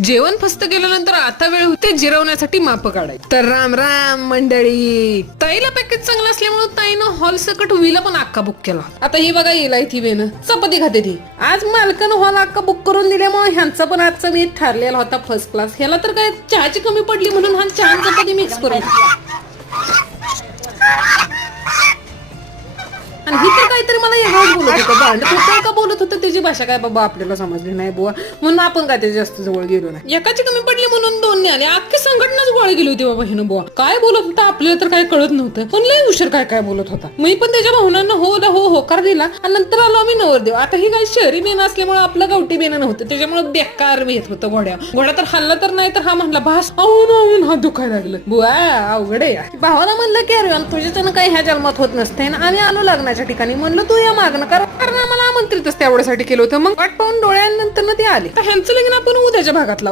जेवण फस्त गेल्यानंतर आता वेळ होते जिरवण्यासाठी माप काढायची. तर राम राम मंडळी. ताईला पॅकेज चांगलं असल्यामुळे ताईनं हॉल सकट व्हीला पण अक्का बुक केला. आता ही बघा येईल ती वेन चपाती खाते ती. आज मालकानं हॉल अक्का बुक करून दिल्यामुळे ह्यांचा पण आजचा मी ठरलेला होता फर्स्ट क्लास. ह्याला तर काय चहाची कमी पडली म्हणून हा चहा चपाती मिक्स करून. आणि ही तर काहीतरी मला एवढंच बोलत होतं, भांडत होतं का बोलत होतं त्याची भाषा काय बाबा आपल्याला समजली नाही बुवा, म्हणून आपण काय त्याच्या जास्त जवळ गेलो नाही. एकाची कमी पडली म्हणून दोन आले, अख्खी संघटनाच गोळी गेली होती बाबा हिनं बुवा. काय बोलत होता आपल्याला तर काय कळत नव्हतं, पण लय उशीर काय काय बोलत होता. मी पण त्याच्या भावनांना हो होकार दिला आणि नंतर आलो आम्ही नवरदेव. आता ही काही शहरी बेन असल्यामुळे आपलं गावठी बेन नव्हतं, त्याच्यामुळे बेकार येत होतं घोडा तर हल्ला तर नाही तर हा म्हणला भास आवून हा दुखायला लागलं. बुवा अवघड आहे. भावाला म्हणलं की अरे तुझ्याच्यानं काही ह्या जन्मात होत नसते ना. आम्ही आलो लग्नाच्या ठिकाणी, म्हणलं तू या मागणं कारण आम्हाला आमंत्रितच तेवढ्यासाठी केलं होतं. मग वाट पाहून डोळ्यानंतर ते आले. तर ह्यांचं लग्न आपण उद्याच्या भागात लावू.